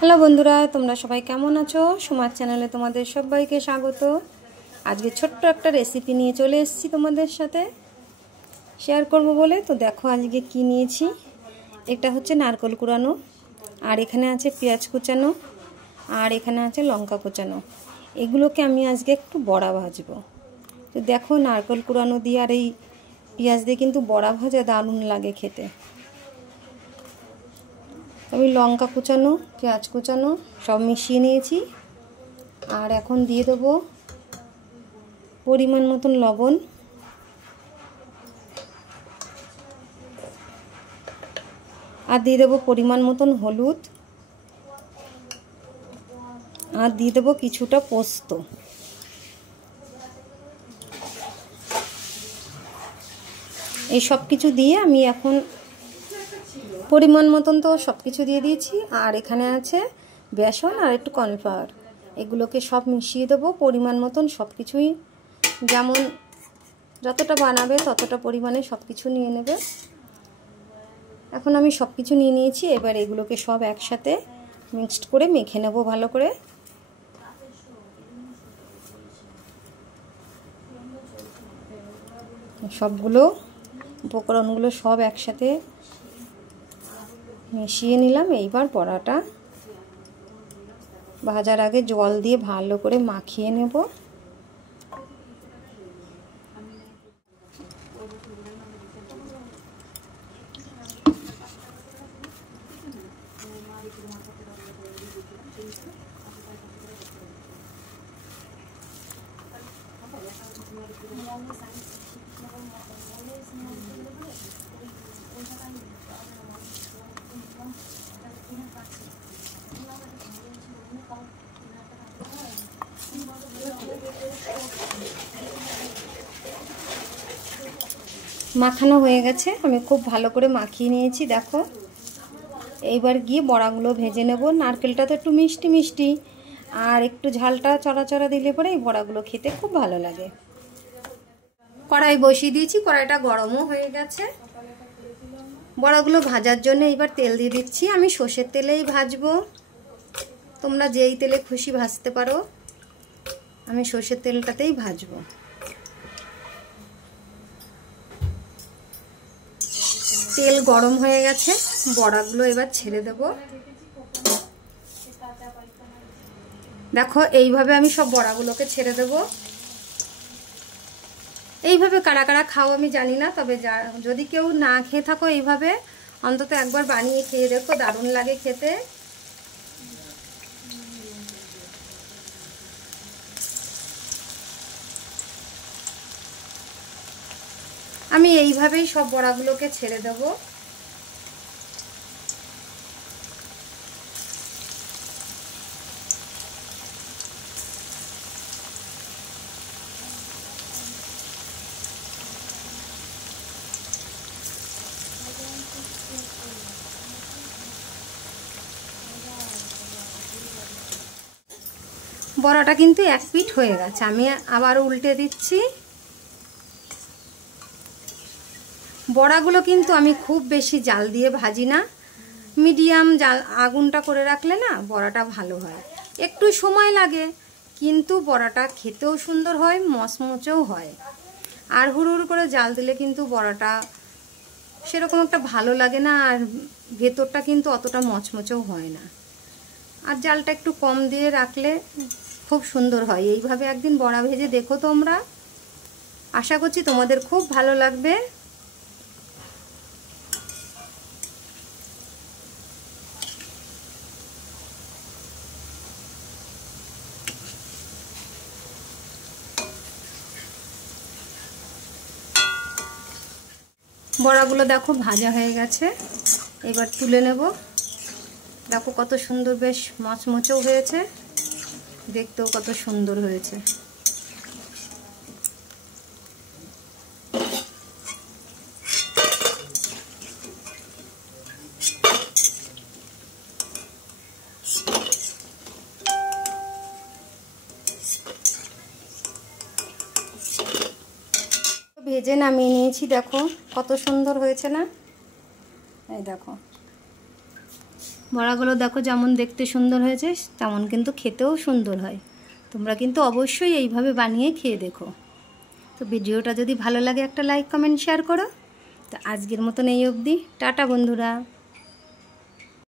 Hello বন্ধুরা, তোমরা সবাই কেমন আছো? সুমার চ্যানেলে তোমাদের সবাইকে স্বাগত। আজকে ছোট্ট একটা রেসিপি নিয়ে চলে এসেছি তোমাদের সাথে শেয়ার করব বলে। তো দেখো আজকে কি নিয়েছি। এটা হচ্ছে নারকেল কুড়ানো, আর এখানে আছে পেঁয়াজ কুচানো, আর এখানে আছে লঙ্কা কুচানো। এগুলোকে আমি আজকে একটু বড়া ভাজবো। তো দেখো নারকেল কুড়ানো দিয়ে আর এই পেঁয়াজ দিয়ে কিন্তু বড়া ভাজা দারুণ লাগে খেতে। আমি লঙ্কা কুচানো, পেঁয়াজ কুচানো সব মিশিয়ে নিয়েছি। আর এখন দিয়ে দেবো পরিমাণ মতন লবণ, আর দিয়ে দেবো পরিমাণ মতন হলুদ, আর দিয়ে দেবো কিছুটা পোস্ত। এই সব কিছু দিয়ে আমি এখন পরিমাণ মতন তো সব কিছু দিয়ে দিয়েছি। আর এখানে আছে বেসন আর একটু কর্নফ্লাওয়ার, এগুলোকে সব মিশিয়ে দেবো পরিমাণ মতন। সব কিছুই যেমন যতটা বানাবে ততটা পরিমাণে সব কিছু নিয়ে নেবে। এখন আমি সব কিছু নিয়ে নিয়েছি। এবার এগুলোকে সব একসাথে মিক্সড করে মেখে নেব ভালো করে। সবগুলো উপকরণগুলো সব একসাথে মিশিয়ে নিলাম। এইবার বড়াটা ভাজার আগে জল দিয়ে ভালো করে মাখিয়ে নেব। মাখানো হয়ে গেছে, আমি খুব ভালো করে মাখিয়ে নিয়েছি। দেখো এইবার গিয়ে বড়াগুলো ভেজে নেব। নারকেলটা তো একটু মিষ্টি মিষ্টি, আর একটু ঝালটা চড়া চড়া দিলে পরে এই বড়াগুলো খেতে খুব ভালো লাগে। কড়াই বসিয়ে দিয়েছি, কড়াইটা গরমও হয়ে গেছে। বড়াগুলো ভাজার জন্য এবার তেল দিয়ে দিচ্ছি। আমি সর্ষের তেলেই ভাজবো, তোমরা যেই তেলে খুশি ভাজতে পারো। আমি সর্ষের তেলটাতেই ভাজবো। তেল গরম হয়ে গেছে, বড়াগুলো এবার ছেড়ে দেব। দেখো এইভাবে আমি সব বড়াগুলোকে ছেড়ে দেব। এইভাবে কারা কারা খাও আমি জানি না, তবে যদি কেউ না খেয়ে থাকো এইভাবে অন্তত একবার বানিয়ে খেয়ে দেখো, দারুণ লাগে খেতে। আমি এইভাবেই সব বড়াগুলোকে ছেড়ে দেব। বড়াটা কিন্তু এক পিঠ হয়ে গেছে, আমি আবার উল্টে দিচ্ছি। বড়াগুলো কিন্তু আমি খুব বেশি জাল দিয়ে ভাজি না, মিডিয়াম জাল আগুনটা করে রাখলে না বড়াটা ভালো হয়। একটু সময় লাগে কিন্তু বড়াটা খেতেও সুন্দর হয়, মচমচেও হয়। আর হুড় হুড় করে জাল দিলে কিন্তু বড়াটা সেরকম একটা ভালো লাগে না, আর ভেতরটা কিন্তু অতটা মচমচেও হয় না। আর জালটা একটু কম দিয়ে রাখলে খুব সুন্দর হয়। এইভাবে একদিন বড়া ভেজে দেখো তোমরা, আশা করছি তোমাদের খুব ভালো লাগবে। বড়াগুলো দেখো ভাজা হয়ে গেছে, এবার তুলে নেব। দেখো কত সুন্দর, বেশ মচমচেও হয়েছে, দেখতেও কত সুন্দর হয়েছে। ভেজে নামিয়ে নিয়েছি, দেখো কত সুন্দর হয়েছে না? এই দেখো বড়াগুলো দেখো যেমন দেখতে সুন্দর হয়েছে তেমন কিন্তু খেতেও সুন্দর হয়। তোমরা কিন্তু অবশ্যই এইভাবে বানিয়ে খেয়ে দেখো। তো ভিডিওটা যদি ভালো লাগে একটা লাইক কমেন্ট শেয়ার করো। তো আজকের মতন এই অবধি, টাটা বন্ধুরা।